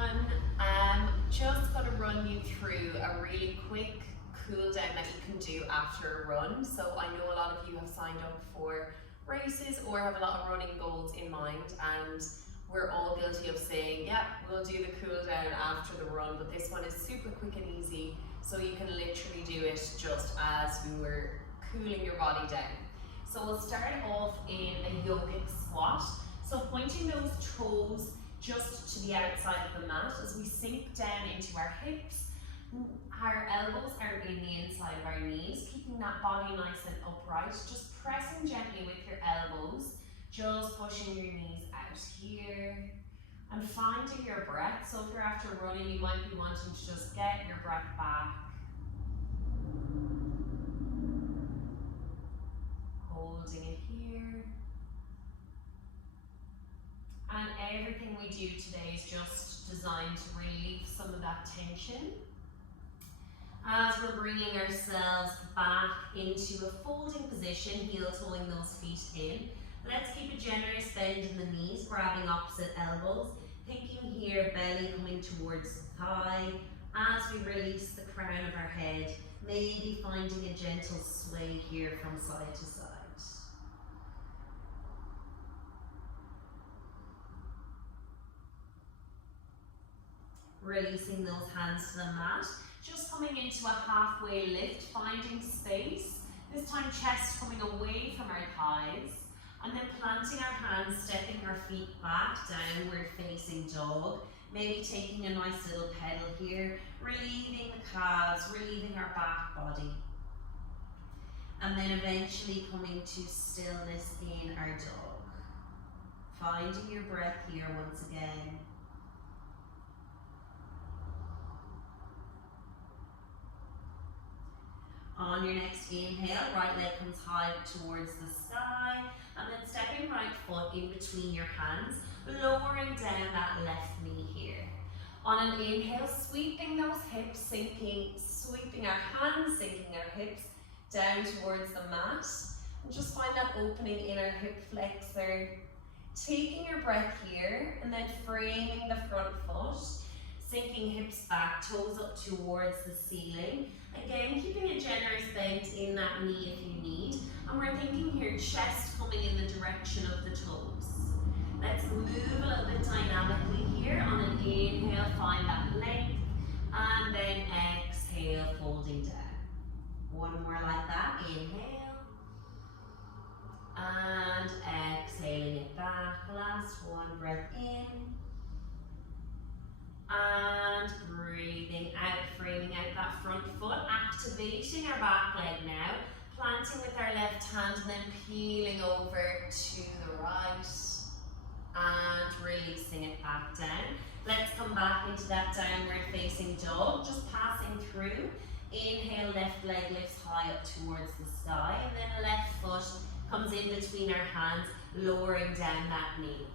everyone. Just going to run you through a really quick cool down that you can do after a run. So I know a lot of you have signed up for races or have a lot of running goals in mind, and we're all guilty of saying, yeah, we'll do the cool down after the run, but this one is super quick and easy, so you can literally do it just as you were cooling your body down. So we'll start off in a yogic squat. So pointing those toes just to the outside of the mat as we sink down into our hips. Our elbows are in the inside of our knees, keeping that body nice and upright. Just pressing gently with your elbows, just pushing your knees out here. And finding your breath. So if you're after running, you might be wanting to just get your breath back. Holding it here. And everything we do today is just designed to relieve some of that tension. As we're bringing ourselves back into a folding position, heel toeing those feet in. Let's keep a generous bend in the knees, grabbing opposite elbows. Thinking here, belly coming towards the thigh. As we release the crown of our head, maybe finding a gentle sway here from side to side. Releasing those hands to the mat. Just coming into a halfway lift, finding space. This time chest coming away from our thighs. And then planting our hands, stepping our feet back, downward facing dog. Maybe taking a nice little pedal here, relieving the calves, relieving our back body. And then eventually coming to stillness in our dog. Finding your breath here once again. On your next inhale, right leg comes high towards the sky, and then stepping right foot in between your hands, lowering down that left knee here. On an inhale, sweeping those hips, sweeping our hands, sinking our hips down towards the mat. And just find that opening in our hip flexor. Taking your breath here, and then framing the front foot, sinking hips back, toes up towards the ceiling. Again, keeping a generous bend in that knee if you need. And we're thinking here, chest coming in the direction of the toes. Let's move a little bit dynamically here. On an inhale, find that length. And then exhale, folding down. One more like that. Inhale. And exhaling it back. Last one, breath in. And breathing out, framing out that front foot, activating our back leg now, planting with our left hand and then peeling over to the right and releasing it back down. Let's come back into that downward facing dog, just passing through. Inhale, left leg lifts high up towards the sky, and then left foot comes in between our hands, lowering down that knee.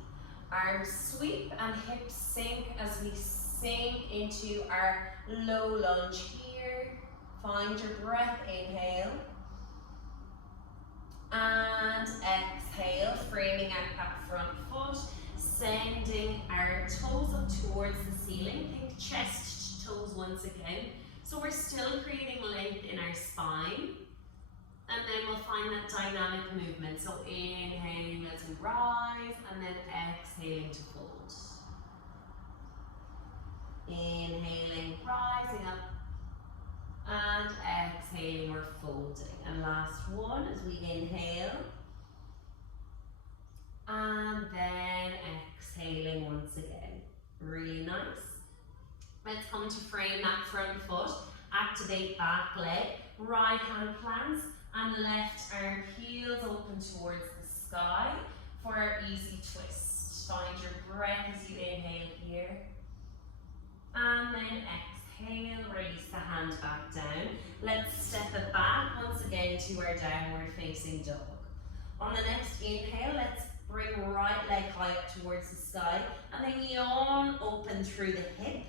Arms sweep and hips sink as we sink into our low lunge here. Find your breath, inhale. And exhale, framing out that front foot, sending our toes up towards the ceiling. Think chest to toes once again. So we're still creating length in our spine. And then we'll find that dynamic movement. So inhaling as we rise, and then exhaling to fold. Inhaling, rising up, and exhaling, we're folding. And last one as we inhale, and then exhaling once again. Really nice. Let's come to frame that front foot, activate back leg, right hand plants, and left arm heels open towards the sky for our easy twist. Find your breath as you inhale here. And then exhale, release the hand back down. Let's step it back once again to our downward facing dog. On the next inhale, let's bring right leg high up towards the sky, and then yawn open through the hip.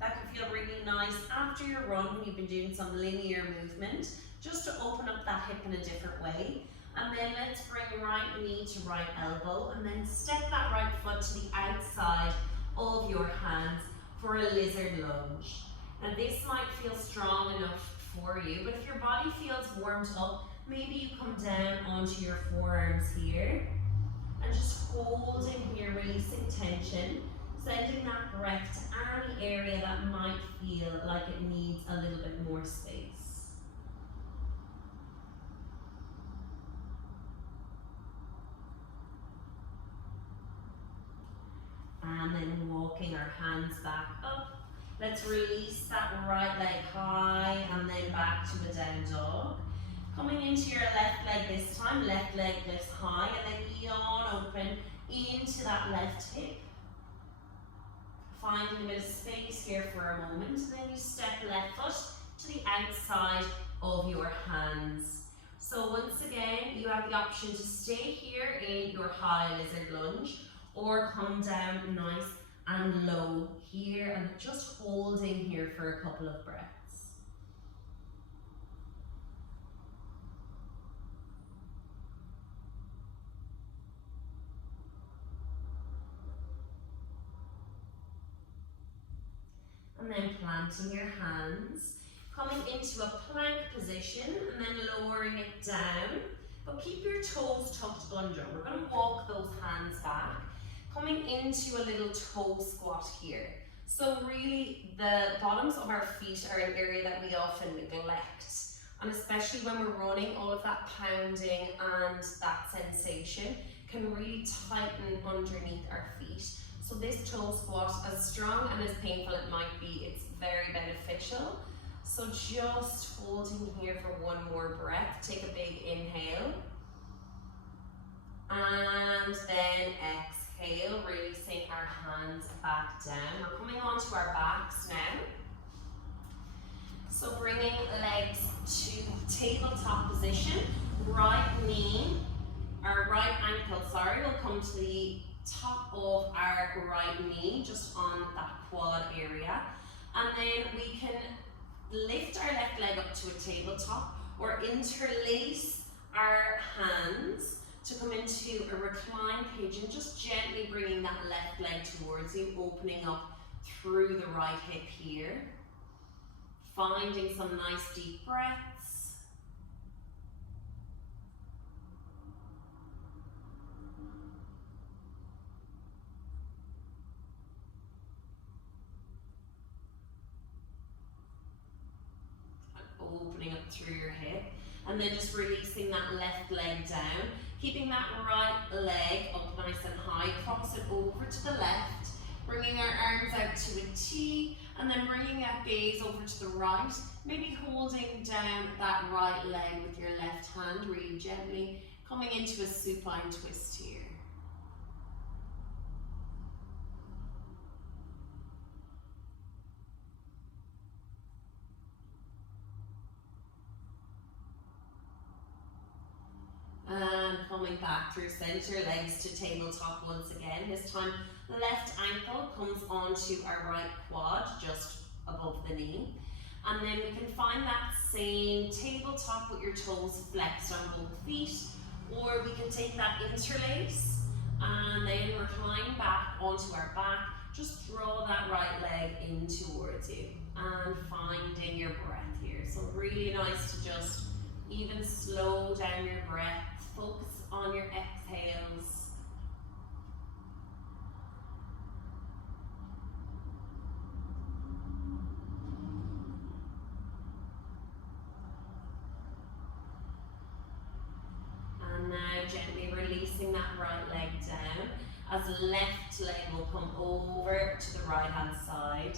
That can feel really nice after your run when you've been doing some linear movement, just to open up that hip in a different way. And then let's bring right knee to right elbow, and then step that right foot to the outside of your hands for a lizard lunge. Now this might feel strong enough for you, but if your body feels warmed up, maybe you come down onto your forearms here and just holding here, releasing tension, sending that breath to any area that might feel like it needs a little bit more space. And then walking our hands back up. Let's release that right leg high and then back to a down dog. Coming into your left leg this time, left leg lifts high and then yawn open into that left hip. Finding a bit of space here for a moment, and then you step left foot to the outside of your hands. So once again, you have the option to stay here in your high lizard lunge or come down nice and low here and just holding here for a couple of breaths. And then planting your hands, coming into a plank position and then lowering it down, but keep your toes tucked under. We're going to walk those hands back, coming into a little toe squat here. So really the bottoms of our feet are an area that we often neglect, and especially when we're running, all of that pounding and that sensation can really tighten underneath our feet. So this toe squat, as strong and as painful it might be, it's very beneficial. So just holding here for one more breath. Take a big inhale. And then exhale, releasing our hands back down. We're coming onto our backs now. So bringing legs to tabletop position. Right knee, our right ankle, will come to the top of our right knee, just on that quad area. And then we can lift our left leg up to a tabletop or interlace our hands to come into a recline pigeon, just gently bringing that left leg towards you, opening up through the right hip here. Finding some nice deep breaths. Opening up through your hip, and then just releasing that left leg down, keeping that right leg up nice and high, cross it over to the left, bringing our arms out to a T, and then bringing that gaze over to the right, maybe holding down that right leg with your left hand really gently, coming into a supine twist here. And coming back through center, legs to tabletop once again. This time, left ankle comes onto our right quad, just above the knee. And then we can find that same tabletop with your toes flexed on both feet, or we can take that interlace and then recline back onto our back. Just draw that right leg in towards you and finding your breath here. So really nice to just even slow down your breath. Focus on your exhales. And now gently releasing that right leg down, as left leg will come over to the right hand side.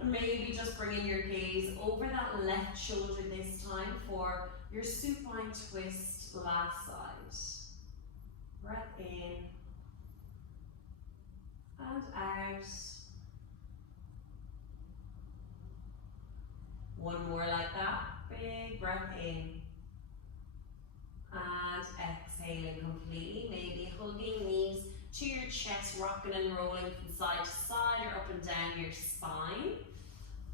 And maybe just bringing your gaze over that left shoulder this time for your supine twist last side. Breath in and out. One more like that. Big breath in and exhaling completely. Maybe hugging knees to your chest, rocking and rolling from side to side or up and down your spine.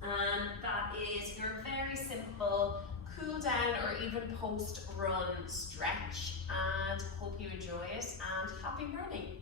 And that is your very simple cool down or even post run stretch, and hope you enjoy it and happy running.